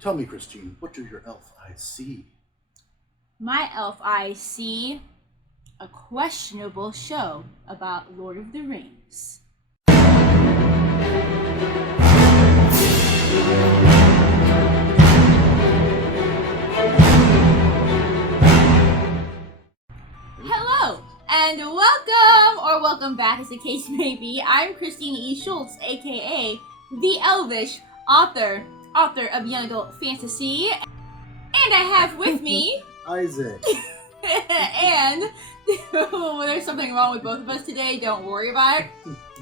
Tell me, Christine, what do your elf eyes see? My elf eyes see a questionable show about Lord of the Rings. Hello, and welcome back as the case may be. I'm Christine E. Schulze, aka the Elvish author of young adult fantasy. And I have with me Isaac. and there's something wrong with both of us today, don't worry about it.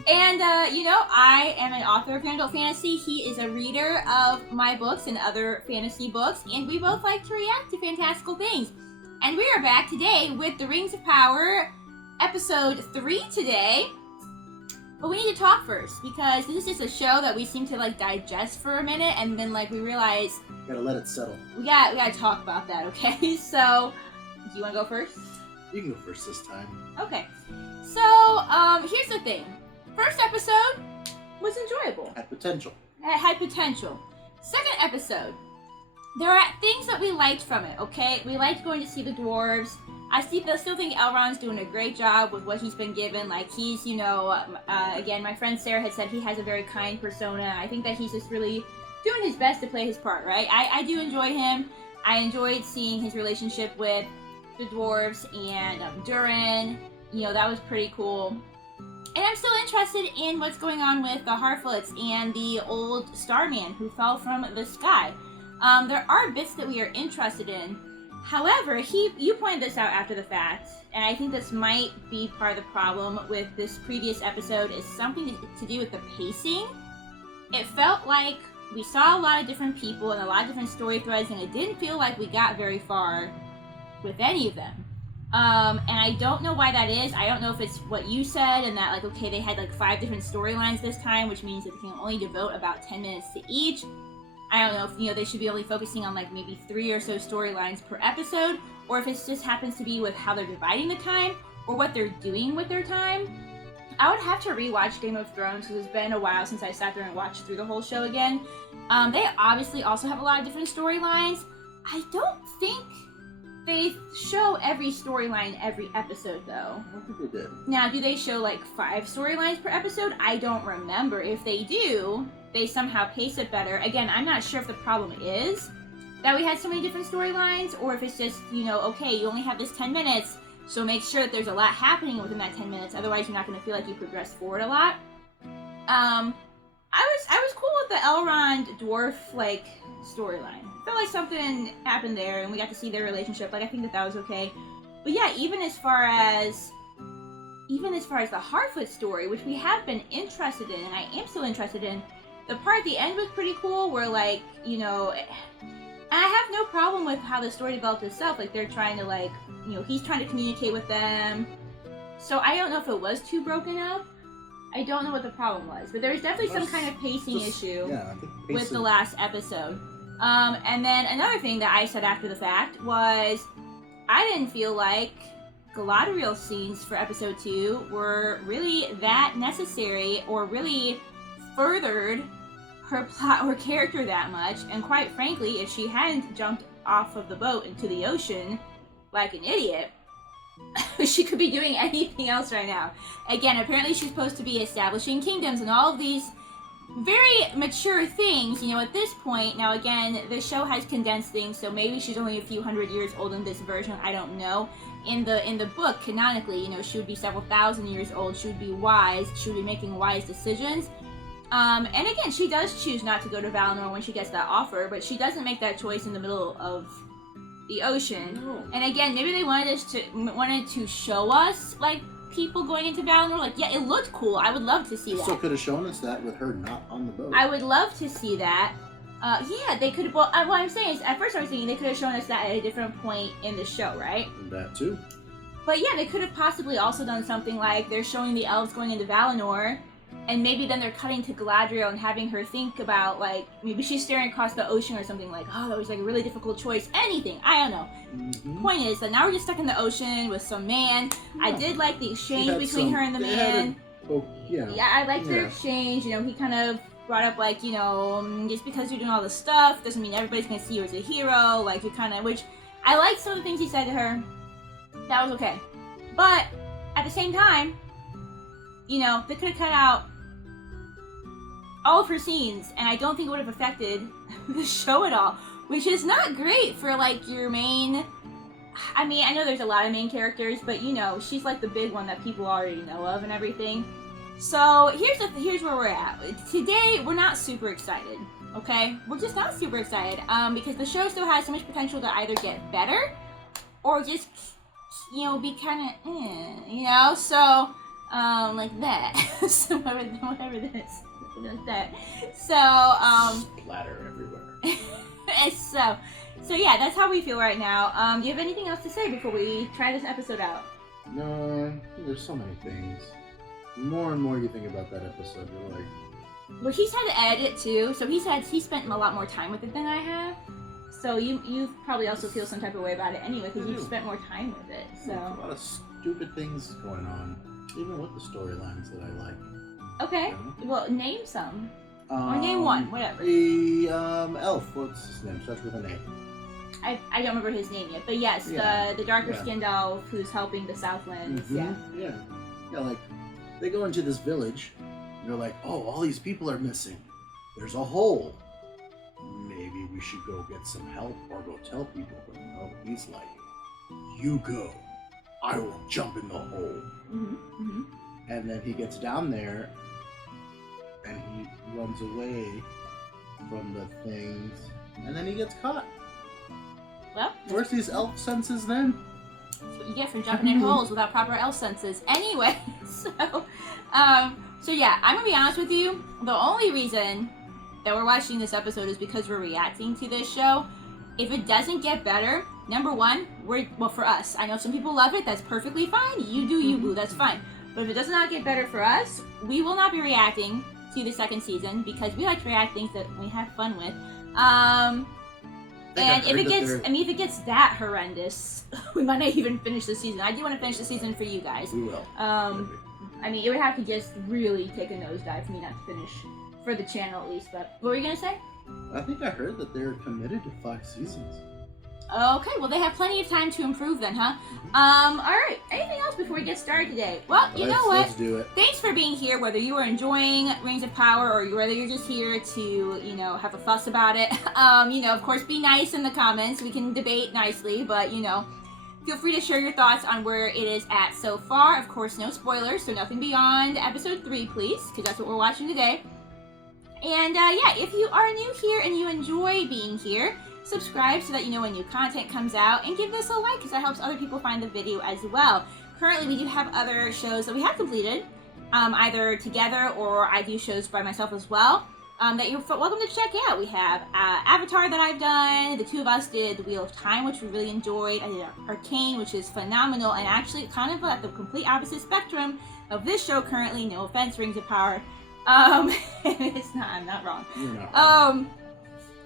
And I am an author of young adult fantasy. He is a reader of my books and other fantasy books, and we both like to react to fantastical things. And we are back today with The Rings of Power, episode 3 today. But we need to talk first, because this is just a show that we seem to digest for a minute, and then we realize Gotta let it settle. we gotta talk about that, okay? So, do you wanna go first? You can go first this time. Okay. So, here's the thing. First episode was enjoyable. Had potential. It had potential. Second episode, there are things that we liked from it, okay? We liked going to see the dwarves. I still think Elrond's doing a great job with what he's been given. He's, again, my friend Sarah had said he has a very kind persona. I think that he's just really doing his best to play his part, right? I do enjoy him. I enjoyed seeing his relationship with the dwarves and Durin. That was pretty cool. And I'm still interested in what's going on with the Harfoots and the old Starman who fell from the sky. There are bits that we are interested in. However, you pointed this out after the fact, and I think this might be part of the problem with this previous episode, is something to do with the pacing. It felt like we saw a lot of different people and a lot of different story threads, and it didn't feel like we got very far with any of them. And I don't know why that is. I don't know if it's what you said, and that they had 5 different storylines this time, which means that they can only devote about 10 minutes to each. I don't know if, they should be only focusing on maybe 3 or so storylines per episode, or if it just happens to be with how they're dividing the time, or what they're doing with their time. I would have to rewatch Game of Thrones, because it's been a while since I sat there and watched through the whole show again. They obviously also have a lot of different storylines. I don't think they show every storyline every episode, though. I don't think they did. Now, do they show 5 storylines per episode? I don't remember. If they do, they somehow pace it better. Again, I'm not sure if the problem is that we had so many different storylines, or if it's just, okay, you only have this 10 minutes, so make sure that there's a lot happening within that 10 minutes, otherwise you're not going to feel like you progress forward a lot. I was cool with the Elrond dwarf, storyline. Felt like something happened there, and we got to see their relationship. I think that was okay. But yeah, even as far as the Harfoot story, which we have been interested in, and I am still interested in, the part at the end was pretty cool, where and I have no problem with how the story developed itself. They're trying to he's trying to communicate with them. So I don't know if it was too broken up. I don't know what the problem was, but there was definitely some kind of pacing issue with the last episode. And then another thing that I said after the fact was I didn't feel like Galadriel scenes for episode 2 were really that necessary or really furthered her plot or character that much. And quite frankly, if she hadn't jumped off of the boat into the ocean like an idiot, she could be doing anything else right now. Again, apparently she's supposed to be establishing kingdoms and all of these very mature things, at this point. Now again, the show has condensed things, so maybe she's only a few hundred years old in this version, I don't know. In the book, canonically, she would be several thousand years old, she would be wise, she would be making wise decisions. And again, she does choose not to go to Valinor when she gets that offer, but she doesn't make that choice in the middle of the ocean. Oh. And again, maybe they wanted to show us people going into Valinor. Yeah, it looked cool. I would love to see that. Still could have shown us that with her not on the boat. I would love to see that. Yeah, they could have. Well, what I'm saying is, at first I was thinking they could have shown us that at a different point in the show, right? And that too. But yeah, they could have possibly also done something like they're showing the elves going into Valinor, and maybe then they're cutting to Galadriel and having her think about maybe she's staring across the ocean or something that was a really difficult choice. Anything, I don't know. Mm-hmm. Point is that now we're just stuck in the ocean with some man. Yeah. I did like the exchange between her and the man. Oh, yeah. Yeah, I liked their exchange. He kind of brought up like, you know, just because you're doing all this stuff doesn't mean everybody's gonna see you as a hero. Like you're kind of, which I liked some of the things he said to her. That was okay, but at the same time, you know, they could have cut out all of her scenes, and I don't think it would have affected the show at all, which is not great for like your main. I mean, I know there's a lot of main characters, but you know, she's like the big one that people already know of and everything. So here's where we're at. Today, we're not super excited, okay? We're just not super excited, because the show still has so much potential to either get better, or just, you know, be kind of, you know? So, like that. So whatever this, like that. So, Splatter everywhere. so yeah, that's how we feel right now. Do you have anything else to say before we try this episode out? No, there's so many things. The more and more you think about that episode, you're like... Well, he's had to edit it too, so he spent a lot more time with it than I have. So you probably also feel some type of way about it anyway, because you've spent more time with it. So There's a lot of stupid things going on, even with the storylines that I like. Okay, well, name some. Or name one, whatever. The elf, what's his name? Starts with an A. I don't remember his name yet, but yes, Yeah. the darker skinned elf who's helping the Southlands. Yeah, like, they go into this village, and they're like, oh, all these people are missing. There's a hole. Maybe we should go get some help or go tell people. But no, he's like, you go. I will jump in the hole. And then he gets down there, and he runs away from the things, and then he gets caught. Well, Where's these elf senses then? that's what you get for jumping in holes without proper elf senses. Anyway, so yeah, I'm gonna be honest with you. The only reason that we're watching this episode is because we're reacting to this show. If it doesn't get better, number one, well, for us, I know some people love it. That's perfectly fine. You do you, boo. That's fine. But if it does not get better for us, we will not be reacting to the second season because we like to react things that we have fun with. And if it gets that horrendous, we might not even finish the season. I do want to finish the season for you guys. We will. I mean, it would have to just really take a nosedive for me not to finish, for the channel at least. But what were you gonna say? I think I heard that they're committed to 5 seasons. Okay, well they have plenty of time to improve then, huh? Alright, anything else before we get started today? Well, you know what? Let's do it. Thanks for being here, whether you are enjoying Rings of Power or whether you're just here to, you know, have a fuss about it. You know, of course, be nice in the comments. We can debate nicely, but, you know, feel free to share your thoughts on where it is at so far. Of course, no spoilers, so nothing beyond episode 3, please, because that's what we're watching today. And, yeah, if you are new here and you enjoy being here, subscribe so that you know when new content comes out, and give this a like because that helps other people find the video as well. Currently, we do have other shows that we have completed, either together or I do shows by myself as well, that you're welcome to check out. We have Avatar that I've done, the two of us did The Wheel of Time, which we really enjoyed. I did Arcane, which is phenomenal, and actually kind of at the complete opposite spectrum of this show currently. No offense, Rings of Power. It's not, I'm not wrong. You're not wrong.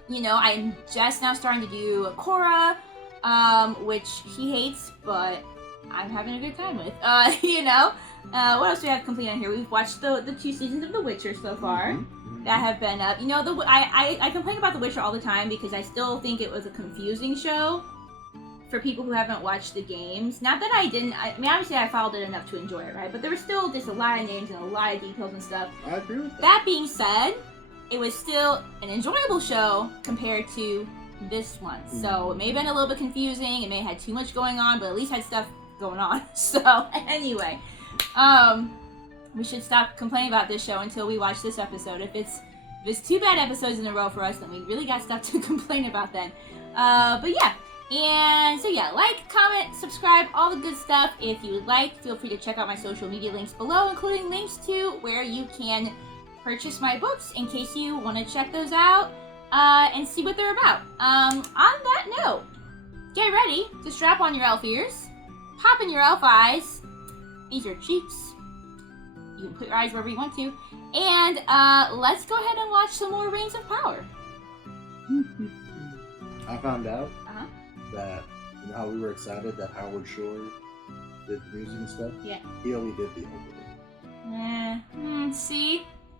You know, I'm just now starting to do Korra, which he hates, but I'm having a good time with. You know, what else do we have complete on here? We've watched the 2 seasons of The Witcher so far that have been up. You know, I complain about The Witcher all the time because I still think it was a confusing show for people who haven't watched the games. Not that I didn't, I mean, obviously I followed it enough to enjoy it, right? But there was still just a lot of names and a lot of details and stuff. I agree with that. That being said, it was still an enjoyable show compared to this one. So it may have been a little bit confusing. It may have had too much going on, but at least had stuff going on. So anyway, we should stop complaining about this show until we watch this episode. If it's 2 bad episodes in a row for us, then we really got stuff to complain about then. But yeah. And so yeah, like, comment, subscribe, all the good stuff. If you would like, feel free to check out my social media links below, including links to where you can purchase my books in case you want to check those out and see what they're about. On that note, get ready to strap on your elf ears, pop in your elf eyes, these are cheeks, you can put your eyes wherever you want to, and let's go ahead and watch some more Rings of Power. I found out that, you know how we were excited that Howard Shore did the music and stuff? Yeah. He only did the opening.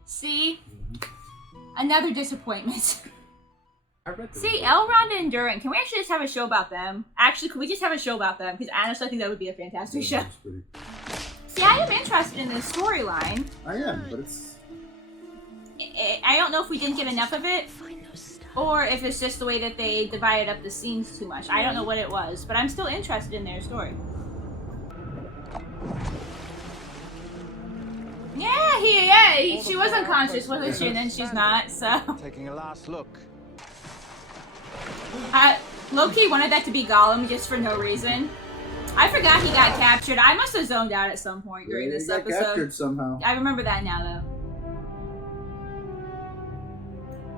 See? Another disappointment. I read the See, book. Elrond and Durin, can we actually just have a show about them? Actually, could we just have a show about them? Because honestly, I think that would be a fantastic show. That's pretty- See, I am interested in this storyline. I am, but it's... I don't know if we didn't get enough of it, or if it's just the way that they divided up the scenes too much. I don't know what it was, but I'm still interested in their story. Yeah, she was unconscious, wasn't she? And then she's not, so... Taking a last look. Low-key wanted that to be Gollum just for no reason. I forgot he got captured. I must have zoned out at some point during this He got episode. captured somehow. I remember that now, though.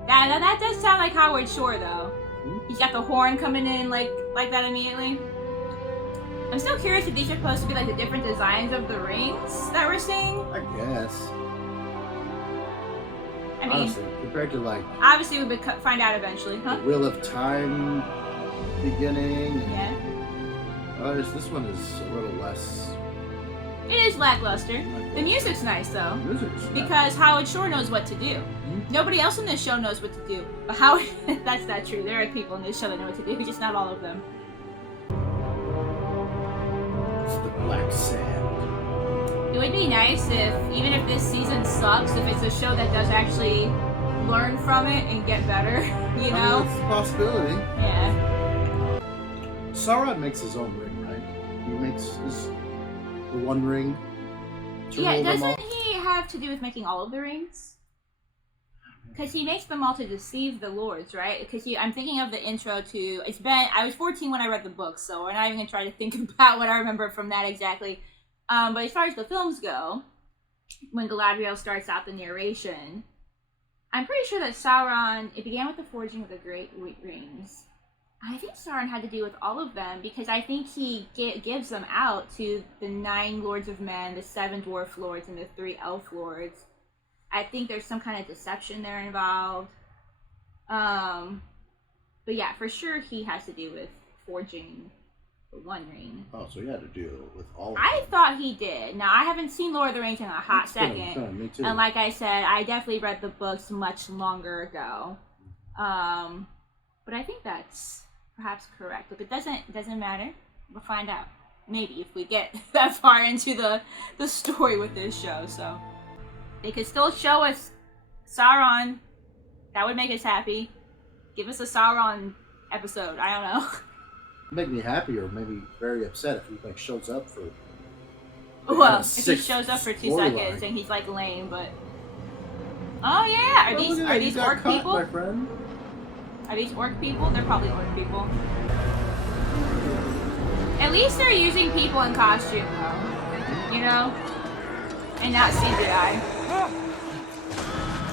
That does sound like Howard Shore, though. He's got the horn coming in like that immediately. I'm still curious if these are supposed to be like the different designs of the rings that we're seeing. I guess. I mean, Honestly, compared to like obviously we would find out eventually, huh? the Wheel of Time beginning. Yeah. This one is a little less. It is lackluster. The music's nice, though. Music's nice. Because Howard Shore knows what to do. Nobody else in this show knows what to do. But Howard, that's not true. There are people in this show that know what to do, just not all of them. It's the black sand. It would be nice if, even if this season sucks, if it's a show that does actually learn from it and get better, you know? I mean, it's a possibility. Yeah. Sauron makes his own ring, right? He makes the one ring. to Yeah, rule them all. doesn't he have to do with making all of the rings? Because he makes them all to deceive the lords, right? Because I'm thinking of the intro to... I was 14 when I read the book, so we're not even going to try to think about what I remember from that exactly. But as far as the films go, when Galadriel starts out the narration, I'm pretty sure that Sauron... It began with the forging of the Great Rings. I think Sauron had to do with all of them, because I think he gives them out to the 9 Lords of Men, the 7 Dwarf Lords, and the 3 Elf Lords. I think there's some kind of deception there involved. But yeah, for sure he has to do with forging the One Ring. Oh, so he had to deal with all of I them. thought he did. Now, I haven't seen Lord of the Rings in a hot It's been a second. time, me too. And like I said, I definitely read the books much longer ago. But I think that's perhaps correct. Look, it doesn't matter. We'll find out. Maybe if we get that far into the story with this show, so... They could still show us Sauron. That would make us happy. Give us a Sauron episode. I don't know. Make me happy or maybe very upset if he like shows up for. Well, if he shows up for 2 seconds and he's like lame, but. Oh yeah, are these orc caught, people? My friend. Are these orc people? They're probably orc people. At least they're using people in costume, though. You know, and not CGI.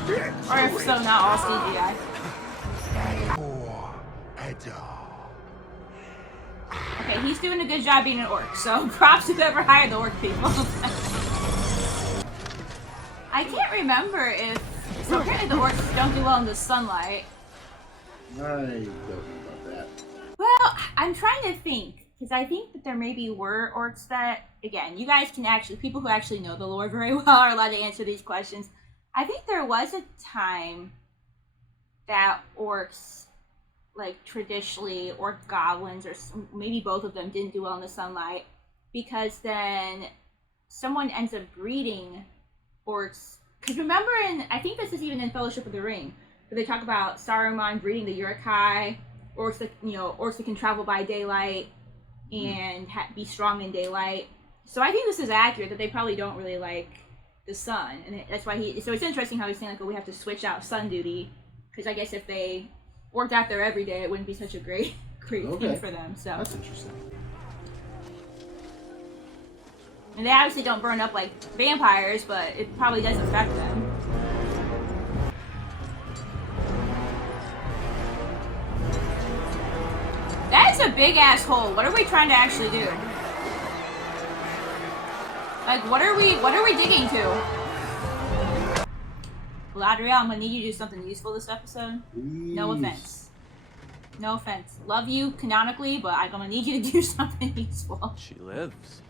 Or if so, not all CGI. Okay, he's doing a good job being an orc, so props to whoever hired the orc people. I can't remember if... So apparently the orcs don't do well in the sunlight. I don't know about that. Well, I'm trying to think, because I think that there maybe were orcs that... Again, you guys can actually... People who actually know the lore very well are allowed to answer these questions. I think there was a time that orcs, like traditionally, or goblins, or maybe both of them, didn't do well in the sunlight, because then someone ends up breeding orcs. Because remember, I think this is even in Fellowship of the Ring, where they talk about Saruman breeding the Uruk-hai, orcs that can travel by daylight and be strong in daylight. So I think this is accurate, that they probably don't really like the sun, and that's why so it's interesting how he's saying, like, oh, we have to switch out sun duty, because I guess if they worked out there every day, it wouldn't be such a great thing for them. So That's interesting. And they obviously don't burn up like vampires, but it probably does affect them. That's a big ass hole. What are we trying to actually do? Like, what are we digging to? Galadriel, I'm gonna need you to do something useful this episode. No offense. No offense. Love you canonically, but I'm gonna need you to do something useful. She lives.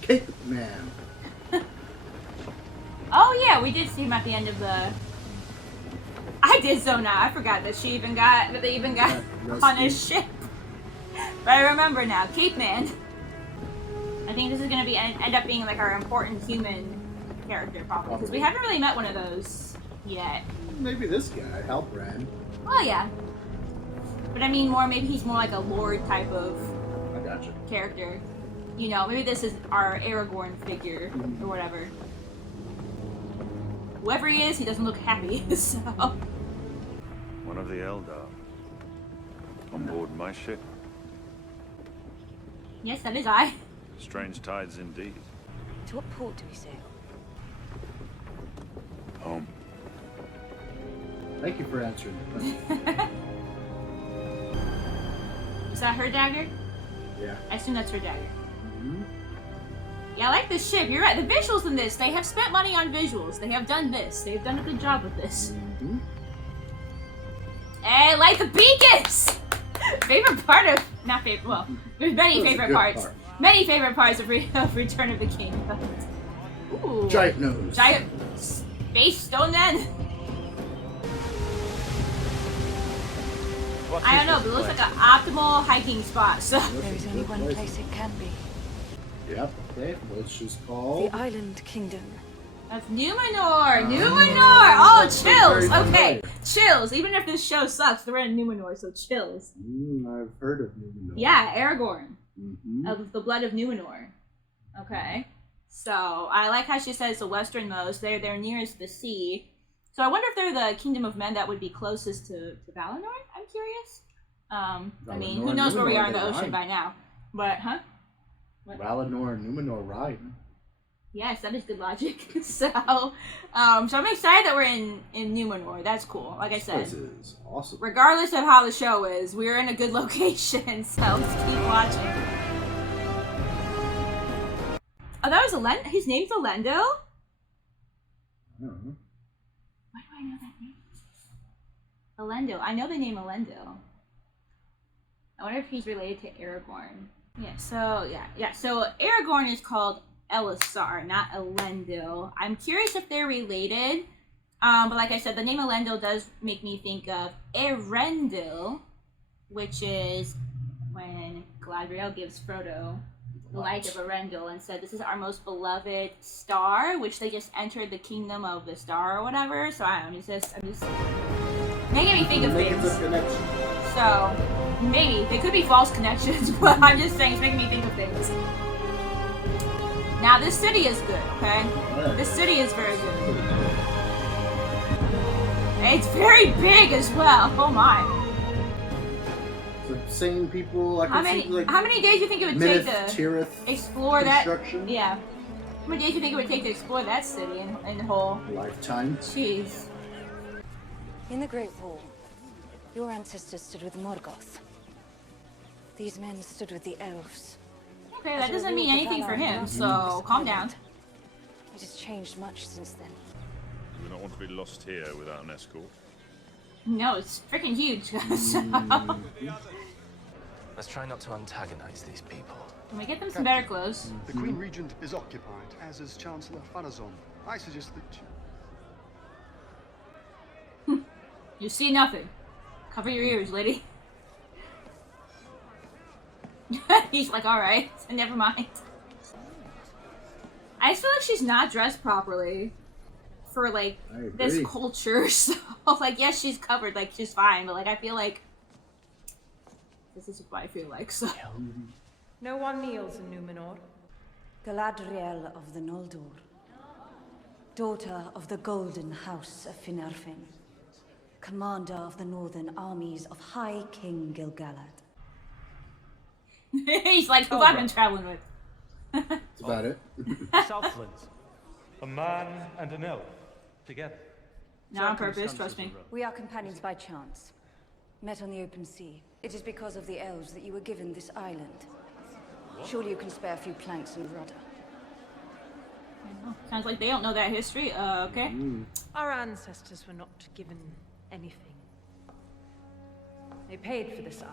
Cape Man. Oh yeah, we did see him at the end of the. I did zone out. I forgot that they even got on his ship. But I remember now, Cape Man. I think this is gonna be end up being like our important human character probably because we haven't really met one of those yet. Maybe this guy, Halbrand. Oh yeah. But I mean maybe he's more like a lord type of I gotcha. character. You know, maybe this is our Aragorn figure or whatever. Whoever he is, he doesn't look happy, so. One of the Eldar. On board my ship. Yes, that is I. Strange tides indeed. To what port do we sail? Home. Thank you for answering the question. Is that her dagger? Yeah. I assume that's her dagger. Mm-hmm. Yeah, I like this ship. You're right. The visuals in this, they have spent money on visuals. They have done this. They've done a good job with this. Mm-hmm. Hey, like the beacons! Favorite part of... Not favorite, well, there's many favorite parts. Many favorite parts of Return of the King. Ooh. Giant nose. Giant space stone then? I don't know, but it looks like an optimal hiking spot, so... There is only one place it can be. Yep, okay, which is called... The Island Kingdom. That's Numenor! Numenor! Oh, chills! very Okay, familiar. chills. Even if this show sucks, we're in Numenor, so chills. I've heard of Numenor. Yeah, Aragorn. Mm-hmm. Of the blood of Numenor. Okay. So, I like how she says the westernmost. They're nearest the sea. So I wonder if they're the kingdom of men that would be closest to Valinor? I'm curious. I mean, who Valinor, knows where we Numenor, are in the they ocean rhyme. by now. But, huh? What? Valinor and Numenor rhyme. Yes, that is good logic. so I'm excited that we're in Numenor. That's cool. Like I said, This is awesome. regardless of how the show is, we're in a good location. So let's keep watching. Oh, that was Elendil. His name's Elendil. I don't know. Why do I know that name? Elendil. I know the name Elendil. I wonder if he's related to Aragorn. Yeah. So Aragorn is called Elisar, not Elendil. I'm curious if they're related. But like I said, the name Elendil does make me think of Elendil, which is when Galadriel gives Frodo the light of Elendil and said, "This is our most beloved star," which they just entered the kingdom of the star or whatever. So I don't know. I'm just making me think of things. So maybe they could be false connections, but I'm just saying it's making me think of things. Now this city is good, okay? Yeah. This city is very good. It's very big as well. Oh my! The same people. I How can many? see, like, How many days do you think it would take Minith, to Tirith explore that? construction. Yeah. How many days do you think it would take to explore that city in the whole? Lifetime. Jeez. In the Great Wall, your ancestors stood with Morgoth. These men stood with the elves. Okay, that doesn't mean anything for him. So calm down. It has changed much since then. You do not want to be lost here without an escort. No, it's freaking huge. So, Let's try not to antagonize these people. can we get them some better clothes? The Queen Regent is occupied, as is Chancellor Farazon. I suggest that You see nothing. Cover your ears, lady. He's like, alright, never mind. I just feel like she's not dressed properly for, like, I this agree. culture, so, like, yes, she's covered, like, she's fine, but, like, I feel like this is what I feel like, so. No one kneels in Numenor. Galadriel of the Noldor, daughter of the Golden House of Finarfin, commander of the northern armies of High King Gil-galad. He's like, who I've been traveling with. That's about it. Southlands. A man and an elf. Together. Not on purpose, trust me. We are companions by chance. Met on the open sea. It is because of the elves that you were given this island. Surely you can spare a few planks and rudder. Sounds like they don't know that history. Okay. Our ancestors were not given anything. They paid for this isle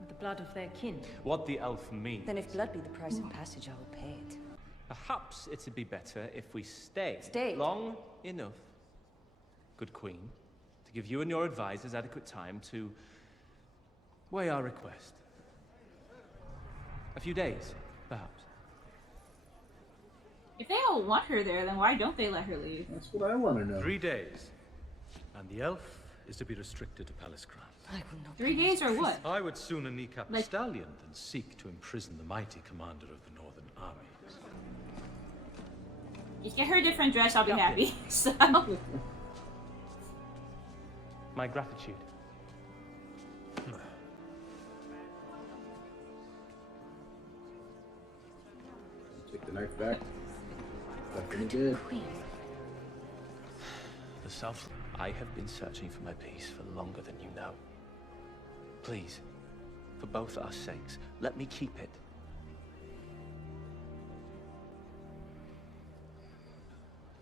with the blood of their kin. What the elf means. Then if blood be the price of passage, I will pay it. Perhaps it'd be better if we stay Stayed? long enough, good queen, to give you and your advisors adequate time to weigh our request. A few days, perhaps. If they all want her there, then why don't they let her leave? That's what I want to know. 3 days. And the elf is to be restricted to palace grounds. I will not 3 days or what? I would sooner kneecap a Like- stallion than seek to imprison the mighty commander of the northern armies. Just get her a different dress, I'll be Captain. happy. So, My gratitude. Take the knife back. Definitely did. The South. I have been searching for my peace for longer than you know. Please, for both our sakes, let me keep it.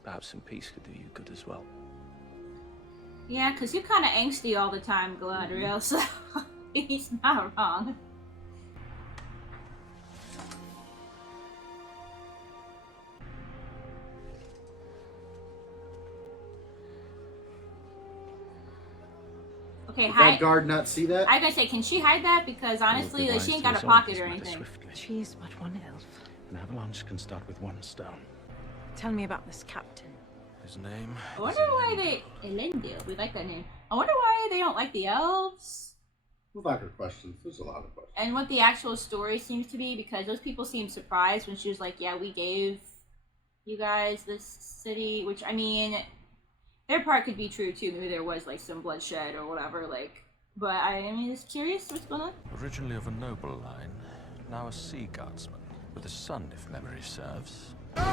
Perhaps some peace could do you good as well. yeah, because you're kind of angsty all the time, Galadriel, so he's not wrong. Okay, Did hide. that guard not see that? I gotta say, can she hide that? Because honestly, It would like, be she wise ain't to got a resolve pocket this or matter anything. swiftly. She is but one elf. An avalanche can start with one stone. Tell me about this captain. His name I wonder why they Elendil. We like that name. I wonder why they don't like the elves, We'll back her questions. There's a lot of questions. and what the actual story seems to be. Because those people seemed surprised when she was like, "Yeah, we gave you guys this city," which I mean, their part could be true too. Maybe there was like some bloodshed or whatever. Like, but I mean, just curious what's going on. Originally of a noble line, now a sea guardsman, with a son, if memory serves. Can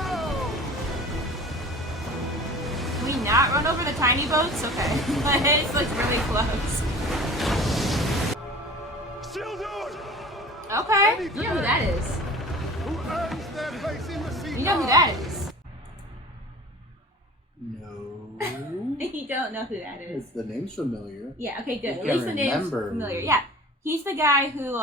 we not run over the tiny boats? Okay, this looks really close. Isildur! Okay, you know who that is. Who earns their place in the sea? You know who that is. No. You don't know who that is. The name's familiar. Yeah, okay, good. You At can't least the name's remember. familiar. Yeah. He's the guy who,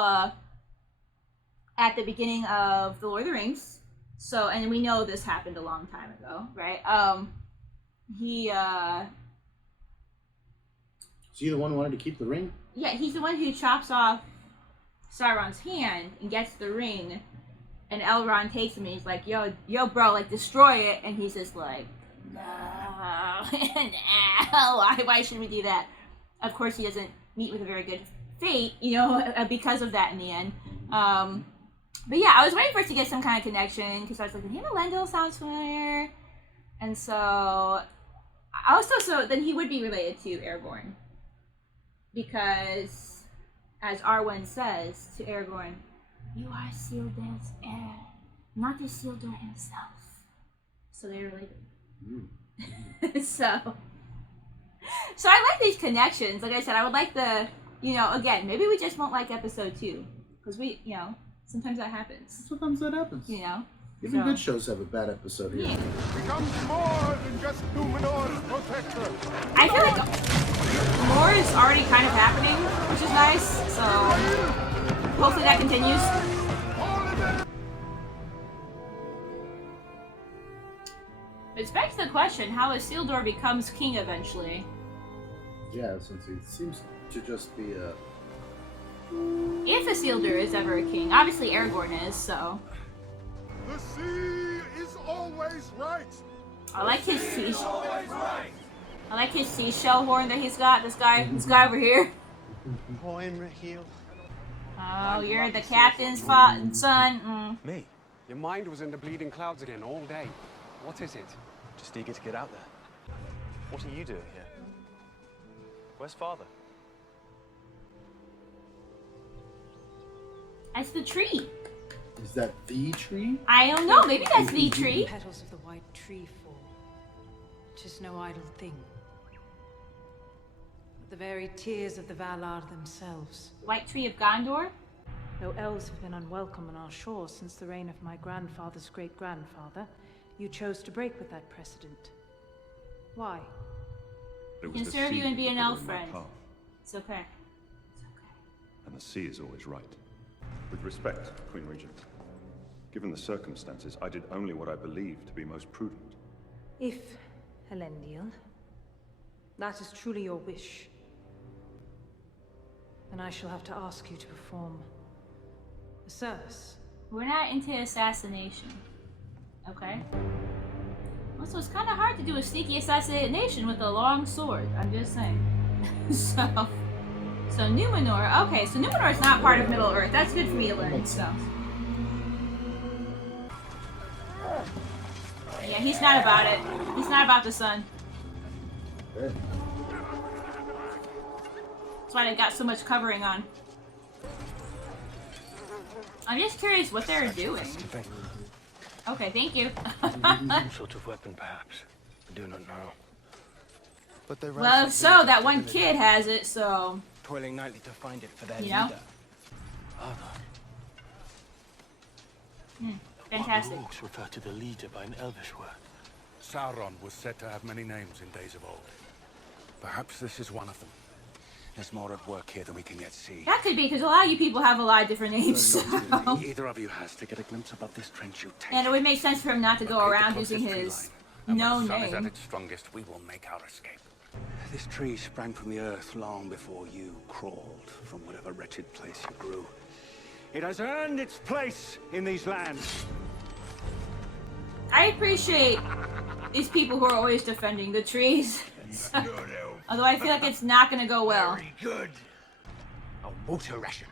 at the beginning of The Lord of the Rings, so, and we know this happened a long time ago, right? Is he the one who wanted to keep the ring? Yeah, he's the one who chops off Sauron's hand and gets the ring, and Elrond takes him and he's like, yo, bro, like, destroy it, and he's just like, no, why should we do that? Of course, he doesn't meet with a very good fate, you know, because of that in the end. But yeah, I was waiting for us to get some kind of connection, because I was like, the name Elendil sounds familiar, and so, also, then he would be related to Aragorn, because, as Arwen says to Aragorn, you are Isildur's heir, not Isildur himself. So they're related. So I like these connections. Like I said, I would like the, you know, again, maybe we just won't like episode 2. Because we, you know, sometimes that happens. Sometimes that happens. You know? Even So- good shows have a bad episode here. Yeah. Becomes more than just Numenor's protector. I feel like more is already kind of happening, which is nice. So hopefully that continues. It's back to the question, how Isildur becomes king eventually. Yeah, since he seems to just be a... If Isildur is ever a king. Obviously Aragorn is, so. The sea is always right. I like his I like his seashell horn that he's got. This guy over here. Oh, you're the captain's son. Me? Your mind was in the bleeding clouds again all day. What is it? Just eager to get out there. What are you doing here? Where's father? That's the tree. Is that the tree? I don't know. Maybe that's the tree. Petals of the white tree fall. 'Tis no idle thing. But the very tears of the Valar themselves. White tree of Gondor. Though elves have been unwelcome on our shores since the reign of my grandfather's great-grandfather, you chose to break with that precedent. Why? Can serve you and be an elf friend. It's okay. And the sea is always right. With respect, Queen Regent. Given the circumstances, I did only what I believed to be most prudent. If, Elendil, that is truly your wish, then I shall have to ask you to perform a service. We're not into assassination. Okay. Also, it's kind of hard to do a sneaky assassination with a long sword. I'm just saying. So Numenor. Okay, so Numenor is not part of Middle Earth. That's good for me to learn. So. Yeah, he's not about it. He's not about the sun. Good. That's why they got so much covering on. I'm just curious what they're doing. Okay, thank you. Some sort of weapon, perhaps. I do not know. But they Well, so that one kid has it, so Toiling nightly to find it for their you know. leader. Adar. Fantastic. What orcs refer to the leader by an elvish word? Sauron was said to have many names in days of old. Perhaps this is one of them. There's more at work here than we can yet see. That could be because a lot of you people have a lot of different names. So. Either of you has to get a glimpse above this trench you take. And it would make sense for him not to go around using his known When the sun is at name. its strongest, we will make our escape. This tree sprang from the earth long before you crawled from whatever wretched place you grew. It has earned its place in these lands. I appreciate these people who are always defending the trees. Although I feel like it's not going to go well. Very good. A water ration.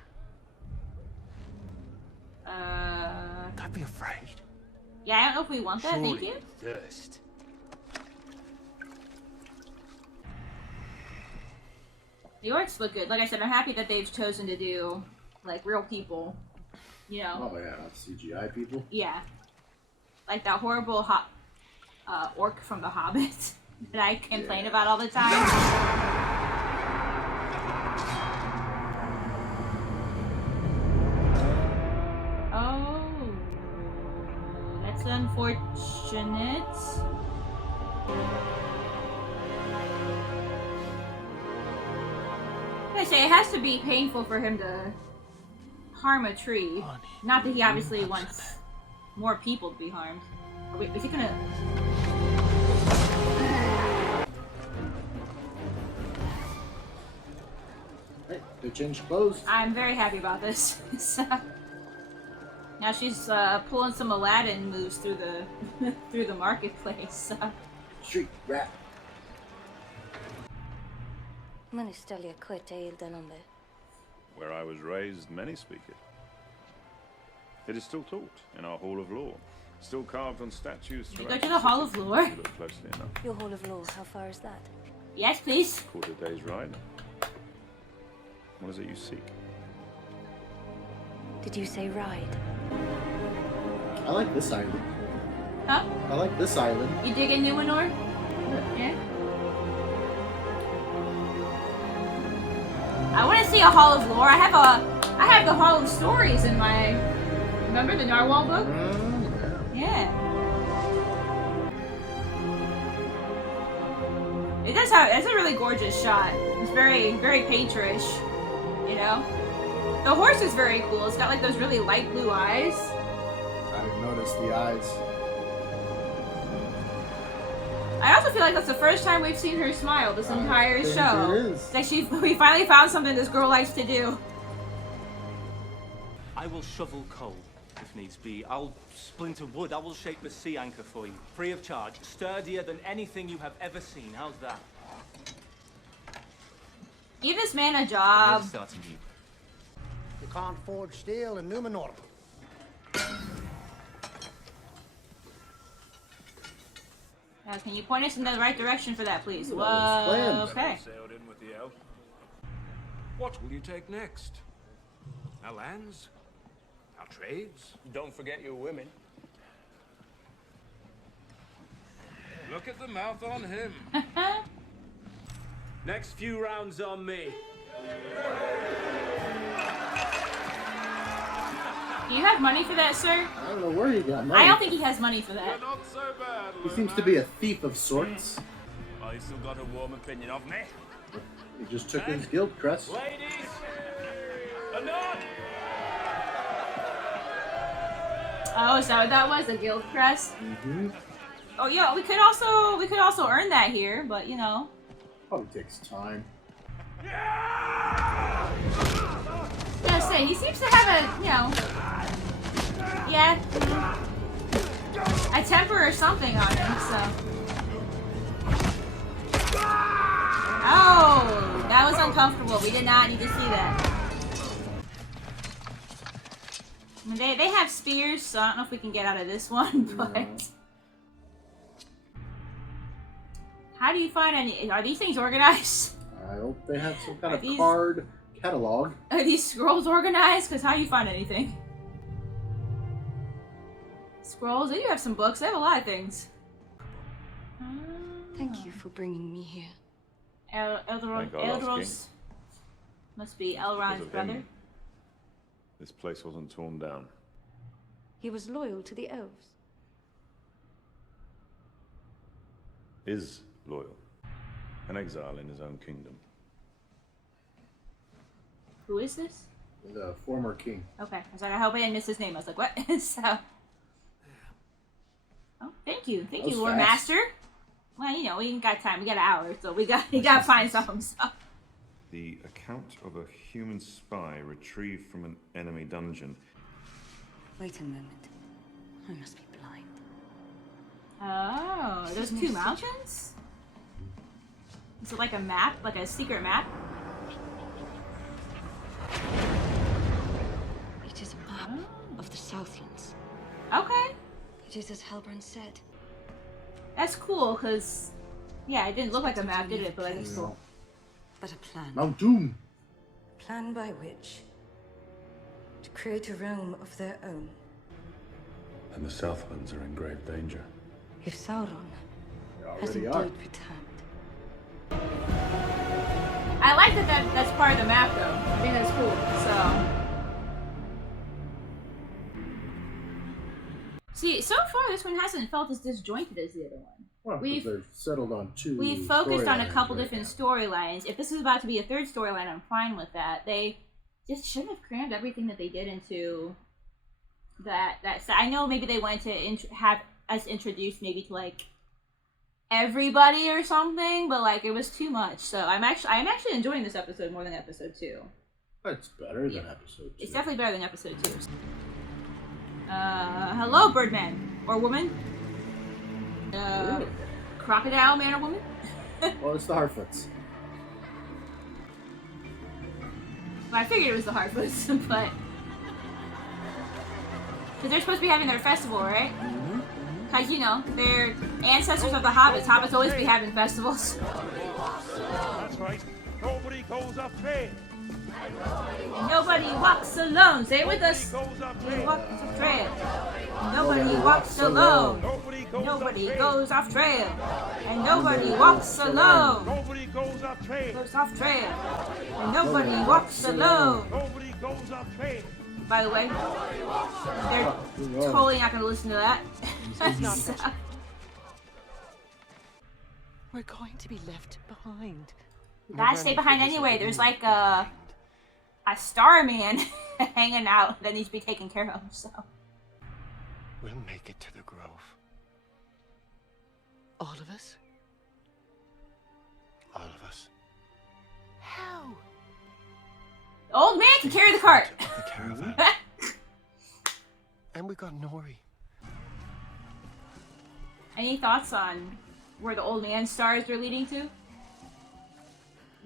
Don't be afraid. Yeah, I don't know if we want that. Thank you. Thirst. The orcs look good. Like I said, I'm happy that they've chosen to do like real people. You know. Oh yeah, not CGI people. Yeah. Like that horrible orc from The Hobbit that I complain about all the time. Oh, that's unfortunate. I say it has to be painful for him to harm a tree. Not that he obviously wants more people to be harmed. Oh, wait, is he gonna? Hey, they changed clothes. I'm very happy about this. Now she's pulling some Aladdin moves through the through the marketplace. Street rat. Manistelia quit Elendil. Where I was raised, many speak it. It is still taught in our Hall of Law, still carved on statues You throughout go to the Hall of Lore? If you look closely enough. Your Hall of Law, how far is that? Yes, please. Quarter day's ride. What is it you seek? Did you say ride? I like this island. Huh? I like this island. You dig in Numenor? Yeah. I want to see a Hall of Lore. I have the Hall of Stories in my. Remember the Narwhal book? Yeah. It does have. It's a really gorgeous shot. It's very, very painterish. You know. The horse is very cool. It's got like those really light blue eyes. I didn't notice the eyes. I also feel like that's the first time we've seen her smile this entire think show. it is. Like we finally found something this girl likes to do. I will shovel coal, if needs be. I'll splinter wood. I will shape the sea anchor for you, free of charge. Sturdier than anything you have ever seen. How's that? Give this man a job. Starting you. You can't forge steel in Numenor. Can you point us in the right direction for that, please? Well, okay. Sailed in with the elf. What will you take next? Our lands? Our trades? Don't forget your women. Look at the mouth on him. Next few rounds on me. Do you have money for that, sir? I don't know where he got money. I don't think he has money for that. You're not so bad. He seems to be a thief of sorts. Oh, you still got a warm opinion of me? He just took his guild crest. Ladies, a nod. Oh, is that what that was? A guild crest? Mm-hmm. Oh, yeah. We could also earn that here, but you know. Probably takes time. Yeah, say he seems to have a, yeah, a temper or something on him. So. Oh, that was uncomfortable. We did not need to see that. I mean, they have spears, so I don't know if we can get out of this one, but. How do you find any? Are these things organized? I hope they have some kind of card catalog. Are these scrolls organized? Because how do you find anything? Scrolls? They do have some books. They have a lot of things. Thank you for bringing me here. Elros must be Elrond's brother. This place wasn't torn down. He was loyal to the elves. Is loyal. An exile in his own kingdom. Who is this? The former king. Okay. I was like, I hope I didn't miss his name. I was like, what? So. Oh, thank you. Thank you, Lord fast. Master. Well, you know, we ain't got time. We got an hour, so we gotta find something. So. The account of a human spy retrieved from an enemy dungeon. Wait a moment. I must be blind. Oh, those two mountains? Is it like a map? Like a secret map? It is a map of the Southlands. Okay. It is as Halbrand said. That's cool, because, yeah, it didn't look like a map, did it? But like, it's cool. But a plan. Mount Doom. A plan by which to create a realm of their own. And the Southlands are in grave danger. If Sauron has already indeed are. returned. I like that's part of the map, though. I think that's cool, so... See, so far this one hasn't felt as disjointed as the other one. Well, they've settled on two. We've focused on a couple storylines different now. storylines. If this is about to be a third storyline, I'm fine with that. They just shouldn't have crammed everything that they did into that. I know maybe they wanted to have us introduced maybe to like everybody or something, but like it was too much. So I'm actually enjoying this episode more than episode 2. It's better than episode 2. It's definitely better than episode 2. Hello, Birdman or woman. Crocodile man or woman? Well, it's the Harfoots. Well, I figured it was the Harfoots, but because they're supposed to be having their festival, right? Because you know they're ancestors of the hobbits. Hobbits always be having festivals. That's right. Nobody goes up trail. And nobody walks alone. Say it with us. Nobody walks off trail. Nobody walks alone. Nobody goes off trail. And nobody walks alone. Nobody goes up trail. Goes off trail. And nobody walks alone. Nobody goes up trail. By the way, they're totally not going to listen to that. So. We're going to be left behind. You gotta stay behind anyway. There's like a Starman hanging out that needs to be taken care of, so. We'll make it to the grove. All of us? All of us. How? The old man can carry the cart. The caravan. And we got Nori. Any thoughts on where the old man stars are leading to?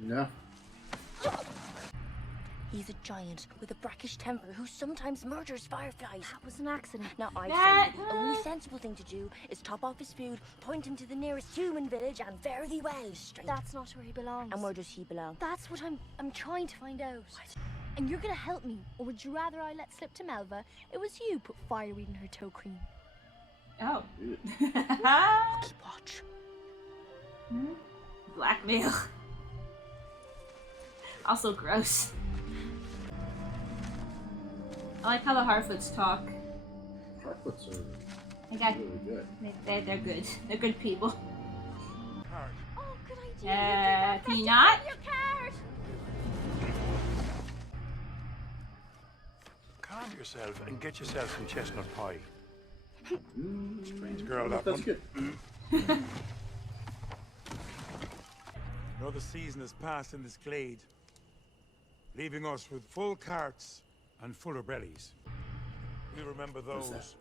No. He's a giant with a brackish temper who sometimes murders fireflies. That was an accident. Now I think the only sensible thing to do is top off his food, point him to the nearest human village, and fare thee well. Straight. That's not where he belongs. And where does he belong? That's what I'm trying to find out. And you're gonna help me, or would you rather I let slip to Melva? It was you put fireweed in her toe cream. Oh. Keep watch. Blackmail. Also gross. I like how the Harfoots talk. Harfoots are really good. They're good. They're good people. Oh, good idea. Can you not? calm yourself and get yourself some chestnut pie. Strange girl, that That's one. good. Another season has passed in this glade, leaving us with full carts and fuller bellies. We remember those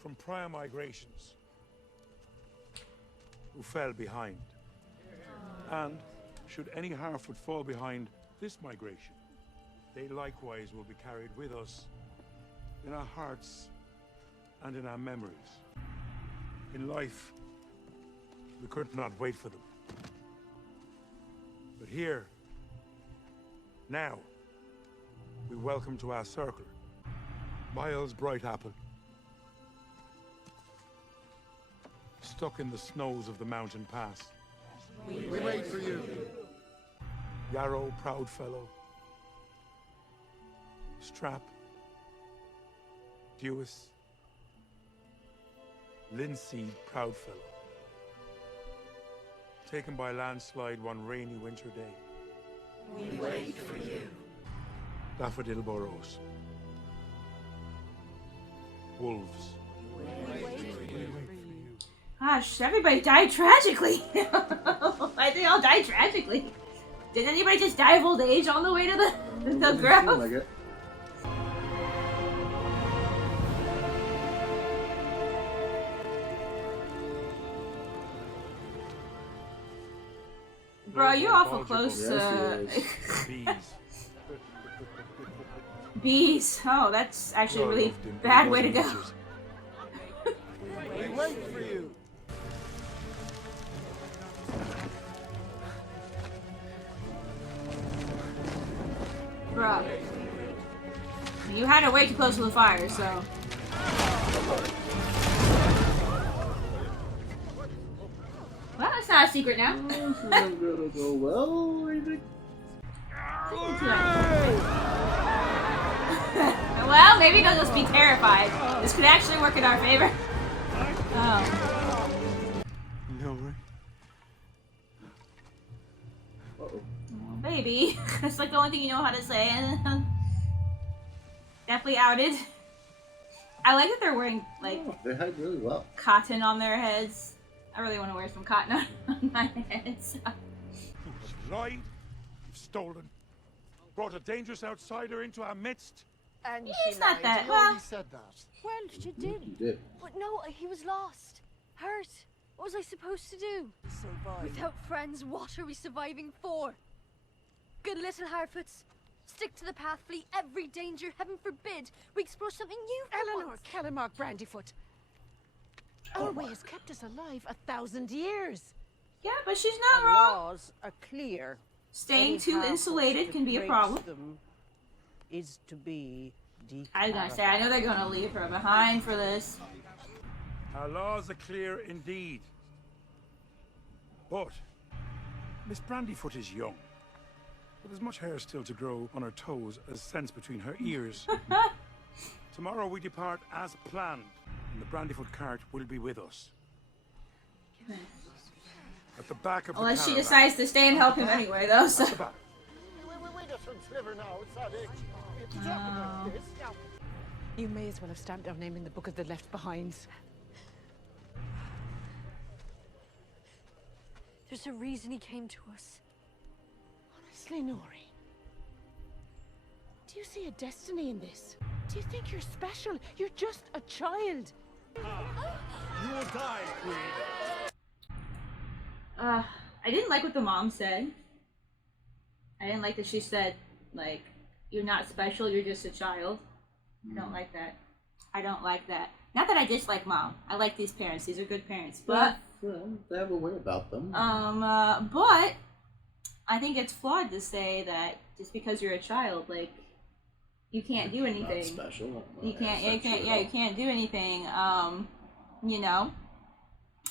from prior migrations who fell behind. And should any Harfoot fall behind this migration, they likewise will be carried with us in our hearts and in our memories. In life, we could not wait for them. But here, now, we welcome to our circle Miles Brightapple, stuck in the snows of the mountain pass. We wait for you. Yarrow Proudfellow, Strap, Dewis, Linseed Proudfellow, taken by landslide one rainy winter day. We wait for you. Daffodil Burrows, Wolves. Gosh, everybody died tragically. Why they all died tragically? Did anybody just die of old age on the way to the grove? Like it. Bro, you're awful close. Bees. Oh, that's actually a really bad way to go. We wait for you. Bro. You had to way too close to the fire, so. Well, it's not a secret now. This isn't gonna go well, I think. Well, maybe they'll just be terrified. This could actually work in our favor. Oh. No way. Oh, baby. That's like the only thing you know how to say. Definitely outed. I like that they're wearing, like, they hide really well. Cotton on their heads. I really want to wear some cotton on my head. So. You've lied, you've stolen, brought a dangerous outsider into our midst. And It's not that. He Well, already said that. Well, she did. You did. But no, he was lost. Hurt. What was I supposed to do? Survive. Without friends, what are we surviving for? Good little Harfoots. Stick to the path, flee every danger. Heaven forbid we explore something new for Eleanor once. Kellermark Brandyfoot. Our way has kept us alive 1,000 years. yeah, but she's not Our wrong. laws are clear. Staying Any too Harfoot insulated that can be a breaks problem. them is to be I was gonna say, I know they're gonna leave her behind for this. Our laws are clear indeed. But Miss Brandyfoot is young. With as much hair still to grow on her toes as sense between her ears. Tomorrow we depart as planned, and the Brandyfoot cart will be with us. At the back of the Unless she caravan. decides to stay and help him anyway, though. So. Wait a sliver now. It's that itch. It's talking about this. Now. You may as well have stamped our name in the book of the left behinds. There's a reason he came to us. Honestly, Nori. Do you see a destiny in this? Do you think you're special? You're just a child. You will die, Queen. I didn't like what the mom said. I didn't like that she said, like, you're not special, you're just a child. I don't like that. I don't like that. Not that I dislike mom. I like these parents. These are good parents. But Well, they have a way about them. but I think it's flawed to say that just because you're a child, like, you can't do anything. Not special. You can't do anything. You know.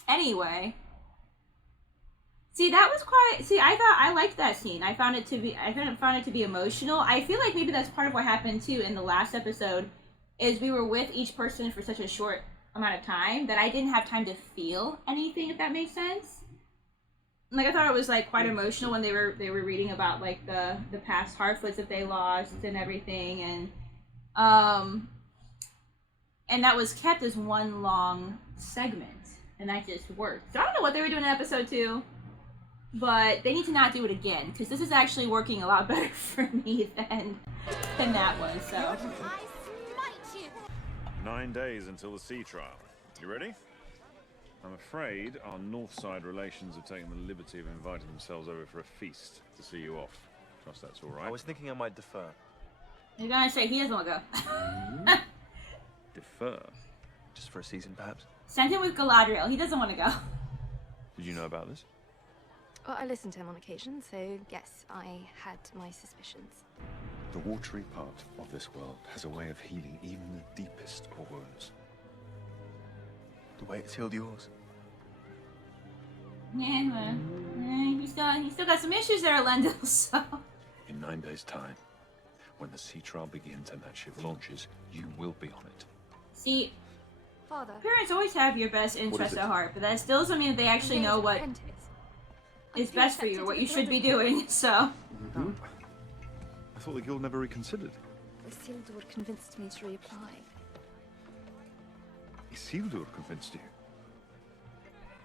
Anyway. See, that was quite. See, I liked that scene. I found it to be emotional. I feel like maybe that's part of what happened too in the last episode, is we were with each person for such a short amount of time that I didn't have time to feel anything. If that makes sense. Like, I thought it was like quite emotional when they were reading about like the past Harfoots that they lost and everything, And that was kept as one long segment, and that just worked. So I don't know what they were doing in episode 2, but they need to not do it again, because this is actually working a lot better for me than that was, so. 9 days until the sea trial. You ready? I'm afraid our Northside relations have taken the liberty of inviting themselves over for a feast to see you off. Trust that's all right. I was thinking I might defer. You're gonna say he doesn't want to go. Defer? Just for a season, perhaps? Send him with Galadriel. He doesn't want to go. Did you know about this? Well, I listened to him on occasion, so yes, I had my suspicions. The watery part of this world has a way of healing even the deepest of wounds. The way it's healed yours. Yeah, well, he still got some issues there, Elendil, so. In 9 days' time, when the sea trial begins and that ship launches, you will be on it. See, Father, parents always have your best interest at heart, but that still doesn't mean that they actually know what is best for you or what you should be doing, so. I thought the guild never reconsidered. Isildur convinced me to reapply. Isildur convinced you?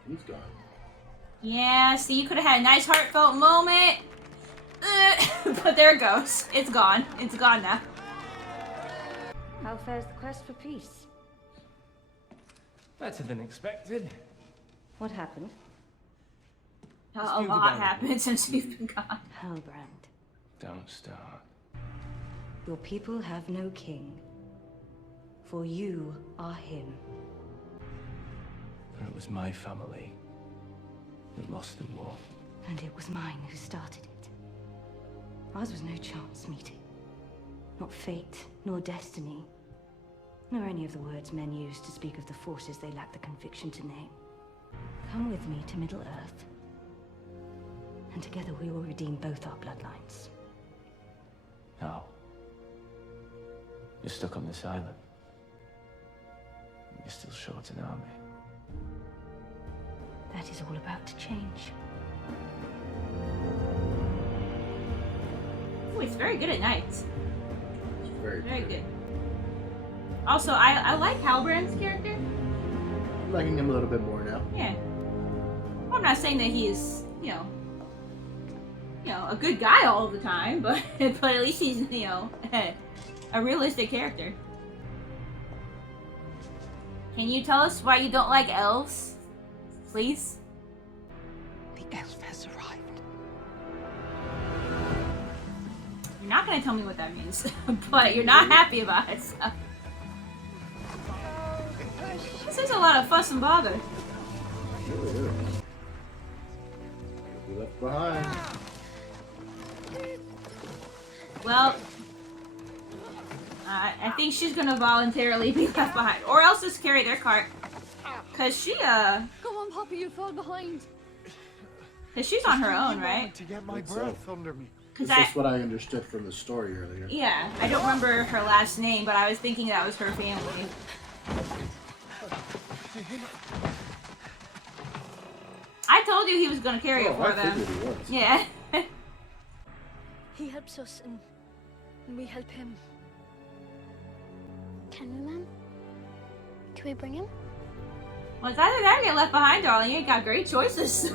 He's gone. Yeah, see, you could have had a nice heartfelt moment. But there it goes. It's gone. It's gone now. How fares the quest for peace? Better than expected. What happened? A lot happened since you've been gone. Halbrand. Don't start. Your people have no king, for you are him. But it was my family that lost in war. And it was mine who started it. Ours was no chance meeting. Not fate, nor destiny, nor any of the words men use to speak of the forces they lack the conviction to name. Come with me to Middle-earth, and together we will redeem both our bloodlines. No. You're stuck on this island. You're still short an army. That is all about to change. Oh, he's very good at night. Very good. Also, I like Halbrand's character. I'm liking him a little bit more now. Yeah. Well, I'm not saying that he's, you know, a good guy all the time, but at least he's, you know, a realistic character. Can you tell us why you don't like elves? Please? The elf has arrived. You're not gonna tell me what that means, but you're not happy about it, so. This is a lot of fuss and bother. You'll be left behind. Well, I think she's gonna voluntarily be left behind, or else just carry their cart. Cause she, Go on, Poppy, you'll fall behind. Cause she's on her own, right? To get my breath under me. That's what I understood from the story earlier. Yeah, I don't remember her last name, but I was thinking that was her family. I told you he was gonna carry it for them. He was. Yeah. He helps us, and we help him. Can we, Mom? Can we bring him? Well, it's either that or get left behind, darling. You ain't got great choices, so.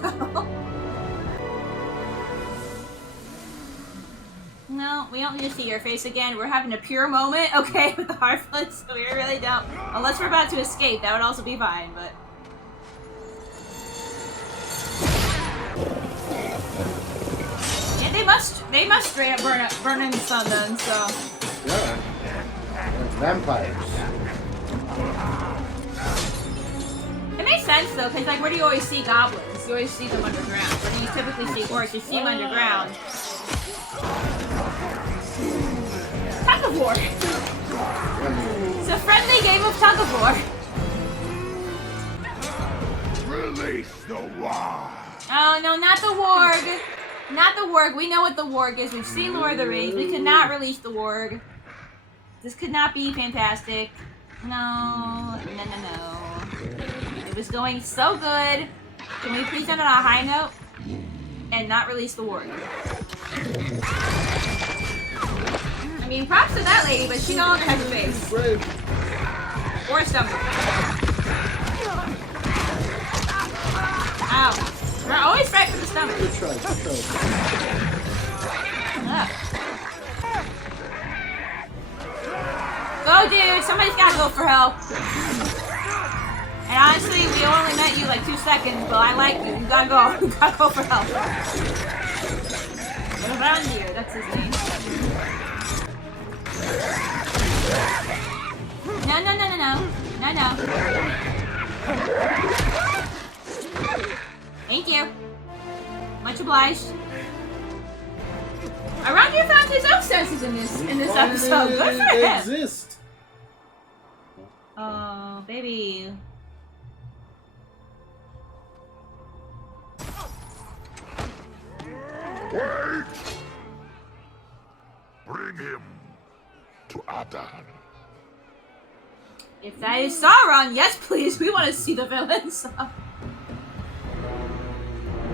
No, we don't need to see your face again. We're having a pure moment, okay, with the Harfoots, so we really don't. Unless we're about to escape, that would also be fine, but. Yeah, they must straight up burn in the sun then, so. Yeah. It's vampires. It makes sense though, because like where do you always see goblins? You always see them underground. Where do you typically see orcs? You see them underground. Tug of war! It's a friendly game of tug of war. Release the warg! Oh no, not the warg! Not the warg. We know what the warg is. We've seen Lord of the Rings. We could not release the warg. This could not be fantastic. No. It was going so good. Can we please end on a high note? And not release the warg? I mean, props to that lady, but she no longer has a face. Or a stomach. Ow. We're always right for the stomach. Good try, good try. Go, dude. Somebody's gotta go for help. And honestly, we only met you like 2 seconds, but I like you. You gotta go. You gotta go for help. Elendil, that's his name. No, no, no, no, no. No, no. Thank you. Much obliged. Elendil found his own senses in this episode. Good for him. Exist. Oh, baby. Wait! Bring him to Adar. If that is Sauron, yes, please. We want to see the villains.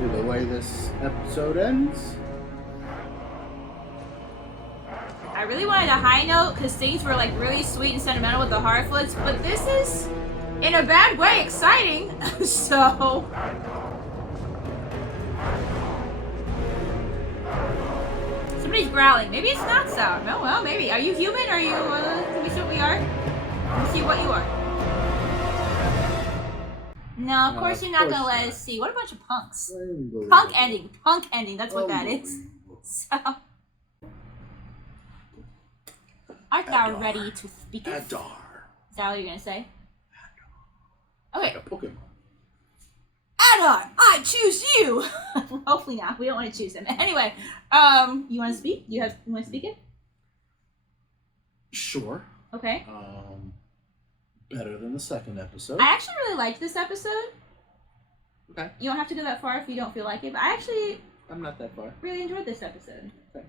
The way this episode ends. I really wanted a high note because things were like really sweet and sentimental with the Harfoots, but this is, in a bad way, exciting. So. Somebody's growling. Maybe it's not Sauron. No, well, maybe. Are you human? Are you? Can we see what we are? Let me see what you are. No, of course you're not gonna let us see. What a bunch of punks. Punk ending. Punk ending. That's what that is. So. Art thou ready to speak? Adar. Is that what you're gonna say? Okay. Like a Pokemon. Adar, I choose you. Hopefully not. We don't want to choose him. Anyway, you want to speak? You want to speak it? Sure. Okay. Better than the second episode. I actually really liked this episode. Okay. You don't have to go that far if you don't feel like it, but I'm not that far. really enjoyed this episode. Okay.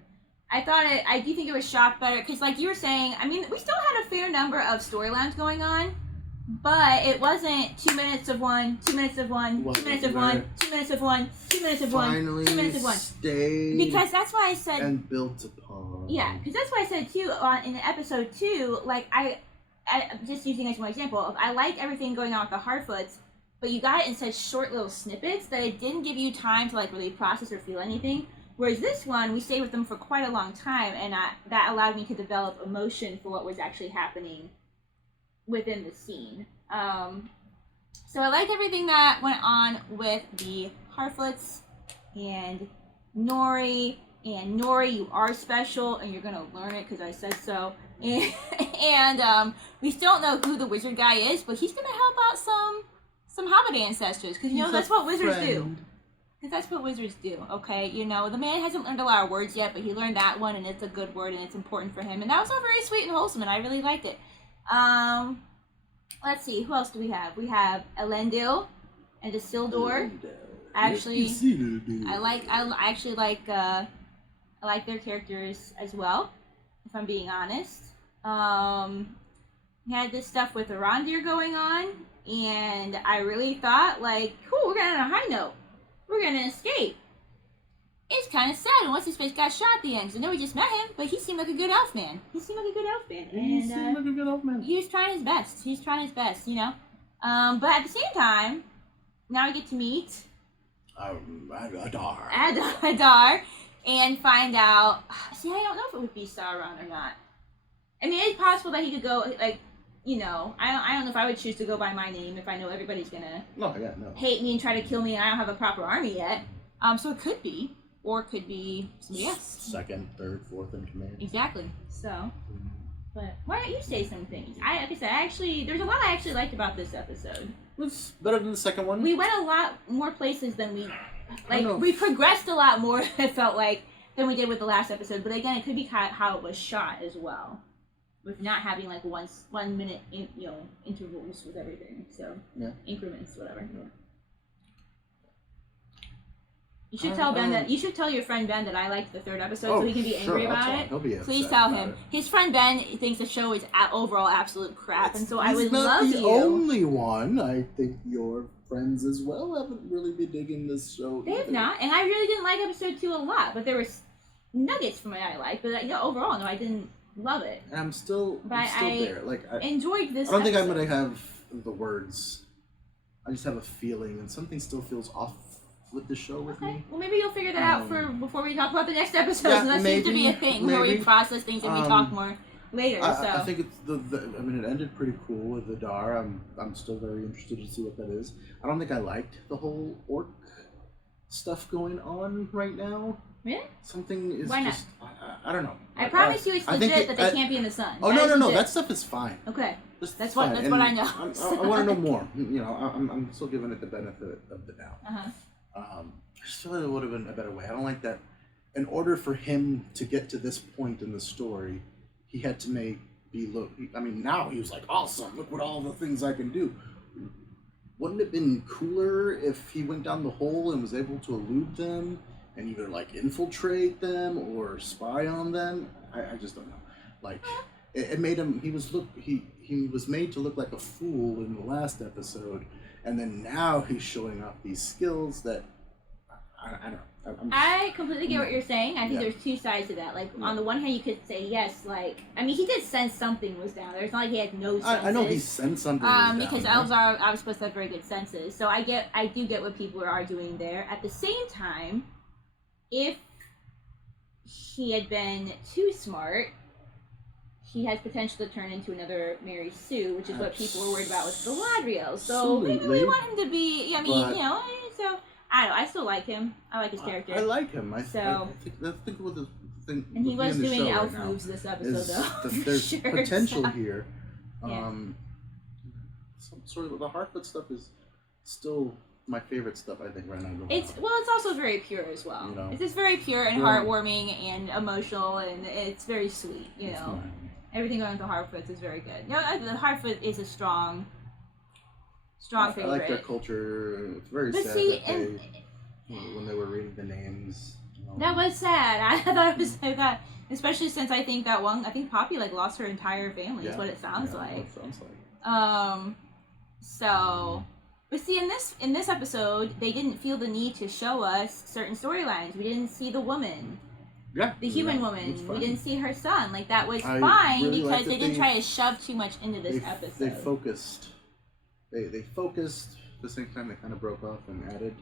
I do think it was shot better, because like you were saying, I mean, we still had a fair number of storylines going on, but it wasn't 2 minutes of one, 2 minutes of one, 2 minutes of one, 2 minutes of one, 2 minutes of one, 2 minutes of one. Stayed Because that's why I said... and built upon. Yeah, because that's why I said too, in episode 2, like I just using as one example, I liked everything going on with the Harfoots, but you got it in such short little snippets that it didn't give you time to like really process or feel anything. Whereas this one, we stayed with them for quite a long time, and that allowed me to develop emotion for what was actually happening within the scene. So I liked everything that went on with the Harfoots and Nori. And Nori, you are special, and you're gonna learn it because I said so. And we still don't know who the wizard guy is, but he's gonna help out some Hobbit ancestors, because you know that's what wizards do. That's what wizards do, okay? You know, the man hasn't learned a lot of words yet, but he learned that one, and it's a good word, and it's important for him. And that was all very sweet and wholesome, and I really liked it. Let's see, who else do we have? We have Elendil and Isildur. Actually, I actually like their characters as well, if I'm being honest. We had this stuff with Elendil going on, and I really thought, like, cool, we're gonna end on a high note. We're gonna escape. It's kind of sad, and what's his face got shot at the end. So, no, we just met him, but he seemed like a good elf man. He seemed like a good elf man. He seemed like a good elf man. He was trying his best. He's trying his best, you know. But at the same time, now we get to meet Adar. Adar, and find out. See, I don't know if it would be Sauron or not. I mean, it's possible that he could go, like, you know, I don't know if I would choose to go by my name if I know everybody's gonna hate me and try to kill me, and I don't have a proper army yet. So it could be, or it could be somebody else. Second, third, fourth in command. Exactly. So, but why don't you say some things? Like I said, there's a lot I actually liked about this episode. It was better than the second one. We went a lot more places than we progressed a lot more. It felt like than we did with the last episode. But again, it could be how it was shot as well, with not having like 1 minute intervals with everything. So increments, whatever. Yeah. You should tell Ben that. You should tell your friend Ben that I liked the third episode, so he can be angry about it. He'll be Please tell him. His friend Ben thinks the show is overall absolute crap, and so I would love you. He's not the only one. I think your friends as well haven't really been digging this show. They have not, and I really didn't like episode 2 a lot, but there were nuggets from it I liked. But overall, no, I didn't love it. And I'm still there. Like I enjoyed this. I don't think I'm episode. gonna have the words. I just have a feeling, and something still feels off with the show with me. Well, maybe you'll figure that out for before we talk about the next episode. Yeah, So that seems to be a thing where we process things and we talk more later. I think it's I mean, it ended pretty cool with Adar. I'm still very interested to see what that is. I don't think I liked the whole orc stuff going on right now. Really? Something is Why not? just I don't know. I promise you, it's legit that they can't be in the sun. Oh no! That stuff is fine. Okay. That's what I know. I want to know more. You know, I'm still giving it the benefit of the doubt. I just feel like it would have been a better way. I don't like that. In order for him to get to this point in the story, he had to I mean, now he was like, awesome, look what all the things I can do. Wouldn't it have been cooler if he went down the hole and was able to elude them and either like infiltrate them or spy on them? I just don't know. Like, it made him, he was made to look like a fool in the last episode, and then now he's showing off these skills that I don't know. I completely get what you're saying. I think there's two sides to that. Like, on the one hand, you could say, yes, like, I mean, he did sense something was down there. It's not like he had no senses. I know he sensed something was down because there. elves are supposed to have very good senses. So I do get what people are doing there. At the same time, if he had been too smart, he has potential to turn into another Mary Sue, which is what people were worried about with Galadriel. So maybe we want him to be, I mean, you know, so... I don't know. I still like him. I like his character. I like him. I think with the thing. And he was doing elf right moves this episode, though. There's sure, potential so. here. Yeah. Some sort of the Harfoot stuff is still my favorite stuff. I think right now. It's also very pure as well. You know? It's just very pure and heartwarming and emotional, and it's very sweet. You know, everything going with the Harfoots is very good. You know, the Harfoot is a strong favorite. I like their culture. It's very sad that when they were reading the names. You know, that was sad. I thought it was that, especially since I think Poppy like lost her entire family. Is what it sounds like. It sounds like. So, but see, in this episode, they didn't feel the need to show us certain storylines. We didn't see the woman. Yeah. The human woman. We didn't see her son. Like that was I fine really because like they didn't try to shove too much into this episode. They focused. They focused. At the same time, they kind of broke off and added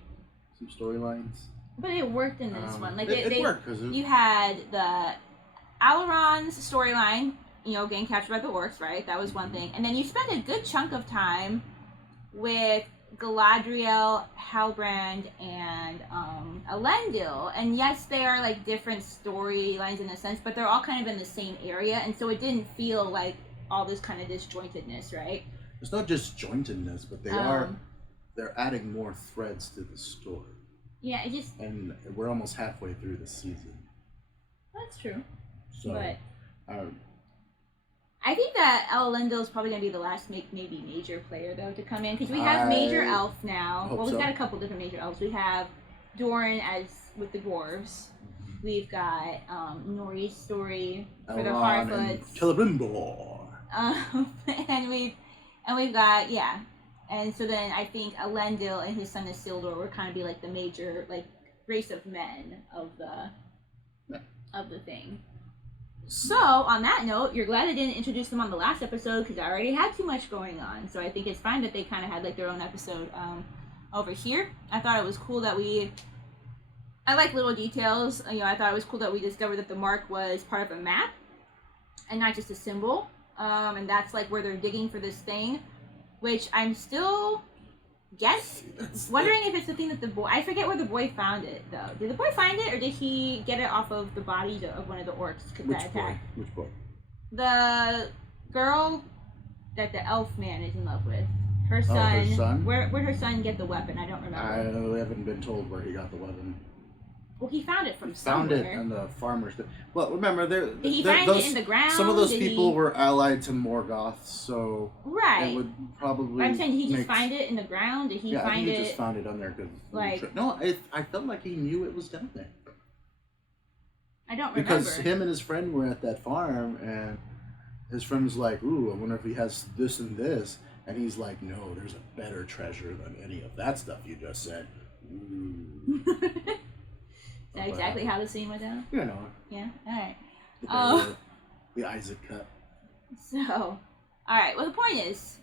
some storylines. But it worked in this one. Like it worked because you had the Aileron's storyline, you know, getting captured by the orcs, right? That was one thing. And then you spent a good chunk of time with Galadriel, Halbrand, and Elendil. And yes, they are like different storylines in a sense, but they're all kind of in the same area, and so it didn't feel like all this kind of disjointedness, right? It's not disjointedness, but they're adding more threads to the story. Yeah, it just... And we're almost halfway through the season. That's true. So, but I think that Elendil is probably going to be the last maybe major player, though, to come in. Because we have Major Elf now. Well, we've got a couple different Major Elves. We have Doran as with the dwarves. We've got Nori's story for the Harfoots. Celebrimbor. And we've got, and so then I think Elendil and his son Isildur will kind of be like the major, like, race of men of the thing. So, on that note, you're glad I didn't introduce them on the last episode because I already had too much going on. So I think it's fine that they kind of had, like, their own episode over here. I thought it was cool that I like little details. You know, I thought it was cool that we discovered that the mark was part of a map and not just a symbol. And that's like where they're digging for this thing, which I'm still wondering if it's the thing that the boy, I forget where the boy found it though. Did the boy find it or did he get it off of the body of one of the orcs that attacked? Which boy? The girl that the elf man is in love with. Her son. Her son? Where'd her son get the weapon? I don't remember. I haven't been told where he got the weapon. Well, he found it from Found somewhere. it in the farmers. Well, remember, Did he find it in the ground? Some of those people were allied to Morgoth, so it would probably. I'm saying, did he just find it in the ground? Did he find it? He just found it on there because. No, I felt like he knew it was down there. I don't remember. Because him and his friend were at that farm, and his friend was like, "Ooh, I wonder if he has this and this," and he's like, "No, there's a better treasure than any of that stuff you just said." Ooh. Is that exactly how the scene went down? You know. Yeah. All right. The Isaac cut. So, alright, well the point is,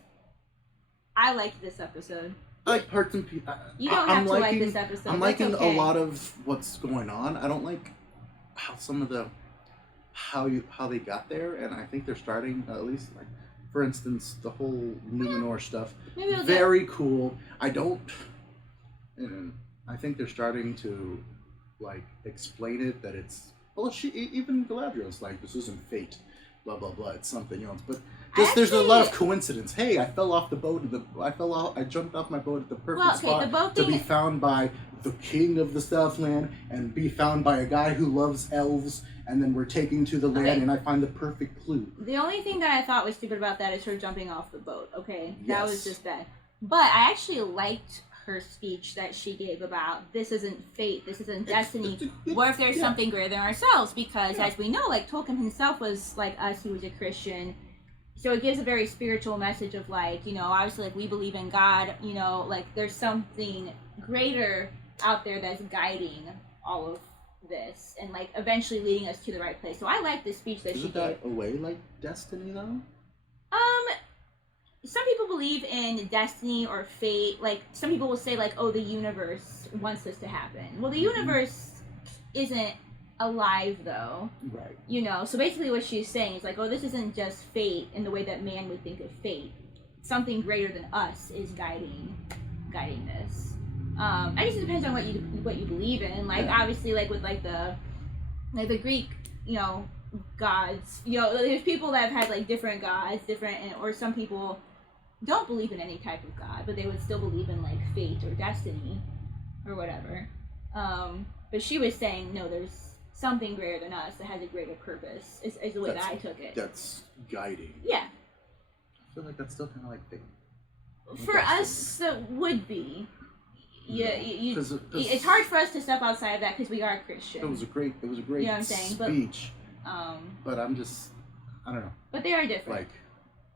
I liked this episode. I like parts and pieces. You don't have to like this episode. I'm That's liking okay. a lot of what's going on. I don't like how some of the how they got there, and I think they're starting at least like, for instance, the whole Numenor stuff. Maybe we'll Very cool. I don't. And I think they're starting to like explain it that it's even Galadriel's like, this isn't fate, blah blah blah. It's something else, but. There's a lot of coincidence. Hey, I fell off the boat. I jumped off my boat at the perfect spot to be found by the king of the Southland and be found by a guy who loves elves. And then we're taking to the land, and I find the perfect clue. The only thing that I thought was stupid about that is her jumping off the boat. Okay, that Yes. was just bad. But I actually liked her speech that she gave about this isn't fate, this isn't destiny. What if there's something greater than ourselves? Because as we know, like Tolkien himself was like us. He was a Christian. So it gives a very spiritual message of like, you know, obviously like we believe in God, you know, like there's something greater out there that's guiding all of this and like eventually leading us to the right place. So I like the speech that she Isn't gave. that a way like destiny though? Some people believe in destiny or fate. Like some people will say like, oh, the universe wants this to happen. Well, the universe isn't alive though. Right. You know, so basically what she's saying is like, oh, this isn't just fate in the way that man would think of fate. Something greater than us is guiding this. I guess it depends on what you believe in. Like obviously like with like the Greek, you know, gods. You know, there's people that have had like different gods, or some people don't believe in any type of god, but they would still believe in like fate or destiny or whatever. But she was saying no, there's something greater than us that has a greater purpose, is the way that I took it. That's guiding. Yeah. I feel like that's still kind of like fate. For us, that would be. Yeah, it's hard for us to step outside of that because we are Christian. It was a great you know what I'm saying? speech. But I'm just, I don't know. But they are different. Like,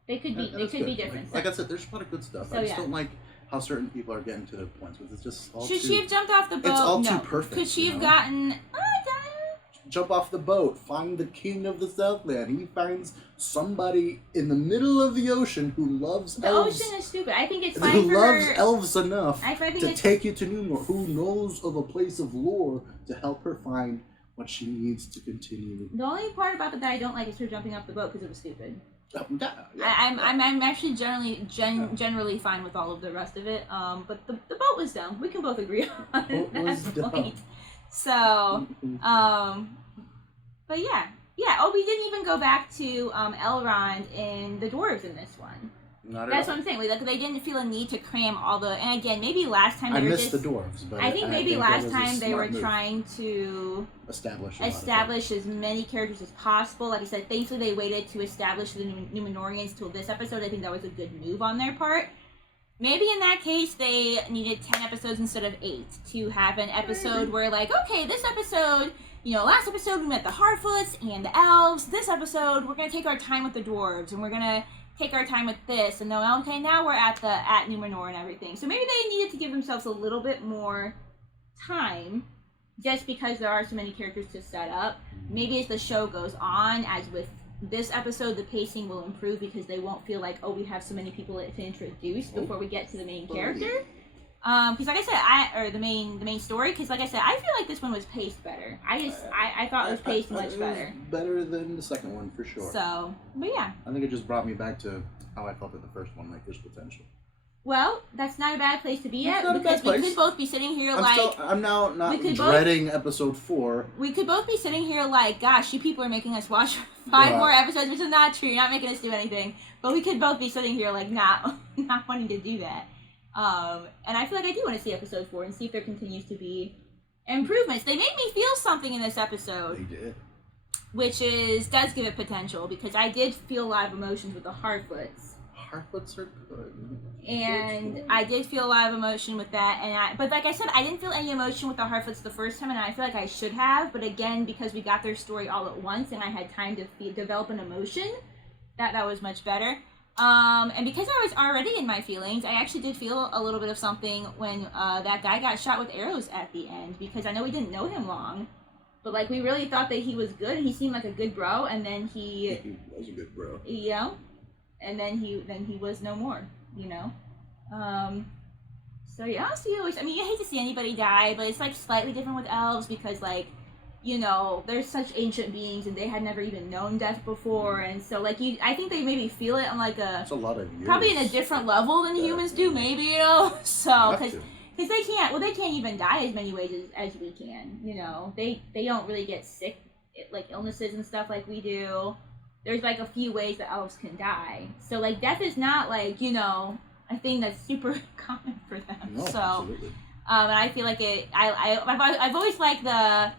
they could be different. Like I said, there's a lot of good stuff. So, I just don't like how certain people are getting to the points where it's just all Should too... she have jumped off the boat? It's all no. too perfect. Could she you have know? gotten... Jump off the boat, find the king of the Southland. He finds somebody in the middle of the ocean who loves The elves. ocean is stupid. I think it's fine Who for loves her... elves enough I think to it's- take you to Numenor. Who knows of a place of lore to help her find what she needs to continue. The only part about that I don't like is her jumping off the boat because it was stupid. Yeah. I'm actually generally fine with all of the rest of it. But the boat was dumb. We can both agree on that point. So, but yeah. Oh, we didn't even go back to Elrond and the dwarves in this one. That's what I'm saying. Like they didn't feel a need to cram all the. And again, maybe last time I they were missed just. the dwarves, but I think maybe that last was a time they were smart move. trying to establish as many characters as possible. Like I said, thankfully they waited to establish the Numenorians till this episode. I think that was a good move on their part. Maybe in that case they needed 10 episodes instead of 8 to have an episode where like, okay, this episode, you know, last episode we met the Harfoots and the elves. This episode we're gonna take our time with the dwarves and we're gonna take our time with this, and then okay, now we're at Numenor and everything. So maybe they needed to give themselves a little bit more time, just because there are so many characters to set up. Maybe as the show goes on, as with this episode, the pacing will improve because they won't feel like, oh, we have so many people to introduce before we get to the main character. Because like I said, the main story. Because like I said, I feel like this one was paced better. I thought it was paced much better. Better than the second one for sure. So, but yeah. I think it just brought me back to how I felt in the first one. Like there's potential. Well, that's not a bad place to be It's at not a because bad we place. could both be sitting here I'm now not we could dreading episode 4. We could both be sitting here like, gosh, you people are making us watch 5 more episodes, which is not true. You're not making us do anything. But we could both be sitting here like not wanting to do that. And I feel like I do want to see episode 4 and see if there continues to be improvements. They made me feel something in this episode. They did. Which does give it potential because I did feel a lot of emotions with the Harfoots. Harfoots are good. And I did feel a lot of emotion with that, but like I said, I didn't feel any emotion with the Harfoots the first time, and I feel like I should have. But again, because we got their story all at once, and I had time to develop an emotion, that was much better. And because I was already in my feelings, I actually did feel a little bit of something when that guy got shot with arrows at the end, because I know we didn't know him long, But like we really thought that he was good. He seemed like a good bro, and then he was a good bro. You know, and then he was no more. You know. So yeah, honestly, I mean, you hate to see anybody die, but it's like slightly different with elves because like, you know, they're such ancient beings and they had never even known death before, and so like I think they maybe feel it on like It's a lot of years. probably in a different level than humans do, maybe, you know. So because they can't even die as many ways as we can, you know. They don't really get sick, like illnesses and stuff like we do. There's like a few ways that elves can die, so like death is not like, you know, a thing that's super common for them. No, so absolutely. and I feel like I've always liked the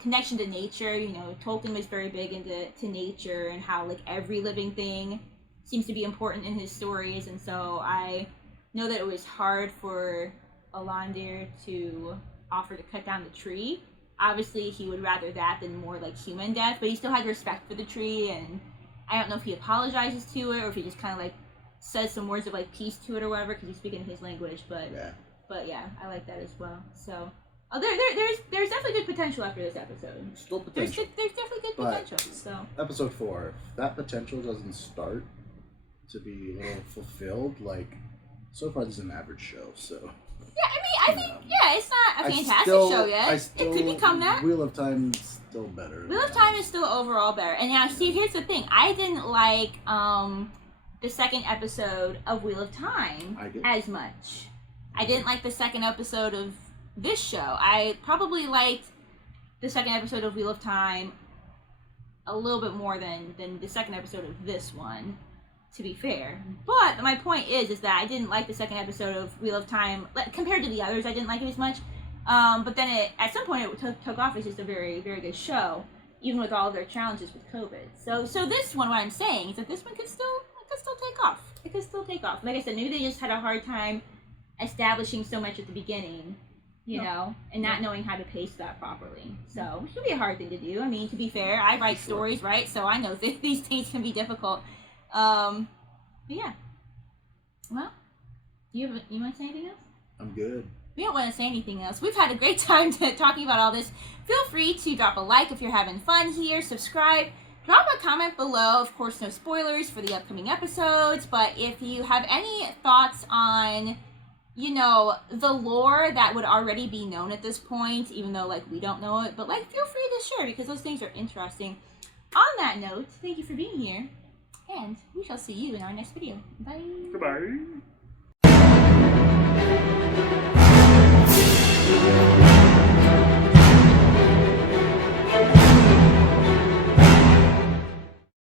connection to nature. You know, Tolkien was very big into nature and how like every living thing seems to be important in his stories, and so I know that it was hard for Elendil to offer to cut down the tree. Obviously, he would rather that than more like human death, but he still had respect for the tree, and I don't know if he apologizes to it or if he just kind of like says some words of like peace to it or whatever because he's speaking his language. But yeah, I like that as well. So there's definitely good potential after this episode. Still potential. There's definitely good potential. So episode 4, if that potential doesn't start to be a little fulfilled, like so far this is an average show. So yeah, I mean, I think it's not a fantastic show yet. It could become that. Wheel of Time's still better. Wheel of Time is still overall better. And now, see, here's the thing. I didn't like the second episode of Wheel of Time as much. I didn't like the second episode of this show. I probably liked the second episode of Wheel of Time a little bit more than the second episode of this one, to be fair. But my point is that I didn't like the second episode of Wheel of Time compared to the others. I didn't like it as much. But then at some point it took off as just a very, very good show, even with all of their challenges with COVID. So this one, what I'm saying is that this one could still take off. It could still take off. Like I said, maybe they just had a hard time establishing so much at the beginning, you know, and not knowing how to pace that properly. So it should be a hard thing to do. I mean, to be fair, I write stories, right? So I know these things can be difficult. But yeah. Well, you want to say anything else? I'm good. We don't want to say anything else. We've had a great time talking about all this. Feel free to drop a like if you're having fun here. Subscribe. Drop a comment below. Of course, no spoilers for the upcoming episodes. But if you have any thoughts on, you know, the lore that would already be known at this point, even though, like, we don't know it. But, like, feel free to share because those things are interesting. On that note, thank you for being here. And we shall see you in our next video. Bye. Goodbye.